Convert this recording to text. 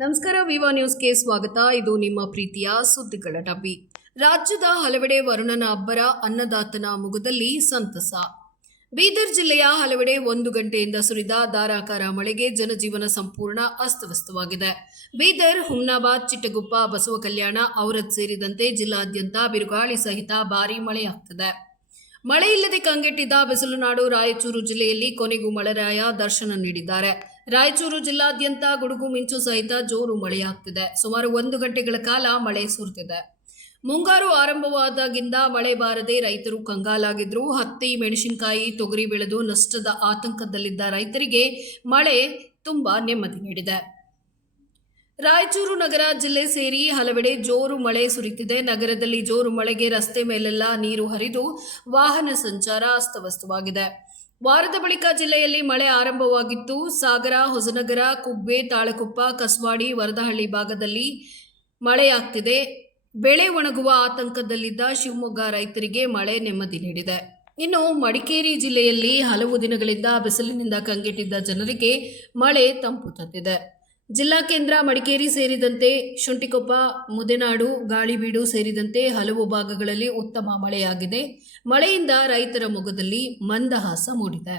ನಮಸ್ಕಾರ. ವಿವಾ ನ್ಯೂಸ್ಗೆ ಸ್ವಾಗತ. ಇದು ನಿಮ್ಮ ಪ್ರೀತಿಯ ಸುದ್ದಿಗಳ ಡಬ್ಬಿ. ರಾಜ್ಯದ ಹಲವೆಡೆ ವರುಣನ ಅಬ್ಬರ, ಅನ್ನದಾತನ ಮುಖದಲ್ಲಿ ಸಂತಸ. ಬೀದರ್ ಜಿಲ್ಲೆಯ ಹಲವೆಡೆ 1 ಗಂಟೆಯಿಂದ ಸುರಿದ ಧಾರಾಕಾರ ಮಳೆಗೆ ಜನಜೀವನ ಸಂಪೂರ್ಣ ಅಸ್ತವ್ಯಸ್ತವಾಗಿದೆ. ಬೀದರ್, ಹುಮ್ನಾಬಾದ್, ಚಿಟ್ಟಗುಪ್ಪ, ಬಸವ ಕಲ್ಯಾಣ, ಔರದ್ ಸೇರಿದಂತೆ ಜಿಲ್ಲಾದ್ಯಂತ ಬಿರುಗಾಳಿ ಸಹಿತ ಭಾರೀ ಮಳೆಯಾಗುತ್ತಿದೆ. ಮಳೆ ಇಲ್ಲದೆ ಕಂಗೆಟ್ಟಿದ್ದ ಬಿಸಿಲುನಾಡು ರಾಯಚೂರು ಜಿಲ್ಲೆಯಲ್ಲಿ ಕೊನೆಗೂ ಮಳೆರಾಯ ದರ್ಶನ ನೀಡಿದ್ದಾರೆ. ರಾಯಚೂರು ಜಿಲ್ಲಾದ್ಯಂತ ಗುಡುಗು ಮಿಂಚು ಸಹಿತ ಜೋರು ಮಳೆಯಾಗ್ತಿದೆ. ಸುಮಾರು 1 ಗಂಟೆಗಳ ಕಾಲ ಮಳೆ ಸುರಿದಿದೆ. ಮುಂಗಾರು ಆರಂಭವಾದಾಗಿಂದ ಮಳೆ ಬಾರದೆ ರೈತರು ಕಂಗಾಲಾಗಿದ್ರು. ಹತ್ತಿ, ಮೆಣಸಿನಕಾಯಿ, ತೊಗರಿ ಬೆಳೆದು ನಷ್ಟದ ಆತಂಕದಲ್ಲಿದ್ದ ರೈತರಿಗೆ ಮಳೆ ತುಂಬಾ ನೆಮ್ಮದಿ ನೀಡಿದೆ. ರಾಯಚೂರು ನಗರ ಜಿಲ್ಲೆ ಸೇರಿ ಹಲವೆಡೆ ಜೋರು ಮಳೆ ಸುರಿಯುತ್ತಿದೆ. ನಗರದಲ್ಲಿ ಜೋರು ಮಳೆಗೆ ರಸ್ತೆ ಮೇಲೆಲ್ಲ ನೀರು ಹರಿದು ವಾಹನ ಸಂಚಾರ ಅಸ್ತವ್ಯಸ್ತವಾಗಿದೆ. ವಾರದ ಬಳಿಕ ಜಿಲ್ಲೆಯಲ್ಲಿ ಮಳೆ ಆರಂಭವಾಗಿತ್ತು. ಸಾಗರ, ಹೊಸನಗರ, ಕುಬ್ಬೆ, ತಾಳಕೊಪ್ಪ, ಕಸ್ವಾಡಿ, ವರದಹಳ್ಳಿ ಭಾಗದಲ್ಲಿ ಮಳೆಯಾಗ್ತಿದೆ. ಬೆಳೆ ಒಣಗುವ ಆತಂಕದಲ್ಲಿದ್ದ ಶಿವಮೊಗ್ಗ ರೈತರಿಗೆ ಮಳೆ ನೆಮ್ಮದಿ ನೀಡಿದೆ. ಇನ್ನು ಮಡಿಕೇರಿ ಜಿಲ್ಲೆಯಲ್ಲಿ ಹಲವು ದಿನಗಳಿಂದ ಬಿಸಿಲಿನಿಂದ ಕಂಗೆಟ್ಟಿದ್ದ ಜನರಿಗೆ ಮಳೆ ತಂಪು ತಂದಿದೆ. ಜಿಲ್ಲಾ ಕೇಂದ್ರ ಮಡಿಕೇರಿ ಸೇರಿದಂತೆ ಶುಂಠಿಕೊಪ್ಪ, ಮುದೆನಾಡು, ಗಾಳಿಬೀಡು ಸೇರಿದಂತೆ ಹಲವು ಭಾಗಗಳಲ್ಲಿ ಉತ್ತಮ ಮಳೆಯಾಗಿದೆ. ಮಳೆಯಿಂದ ರೈತರ ಮೊಗದಲ್ಲಿ ಮಂದಹಾಸ ಮೂಡಿದೆ.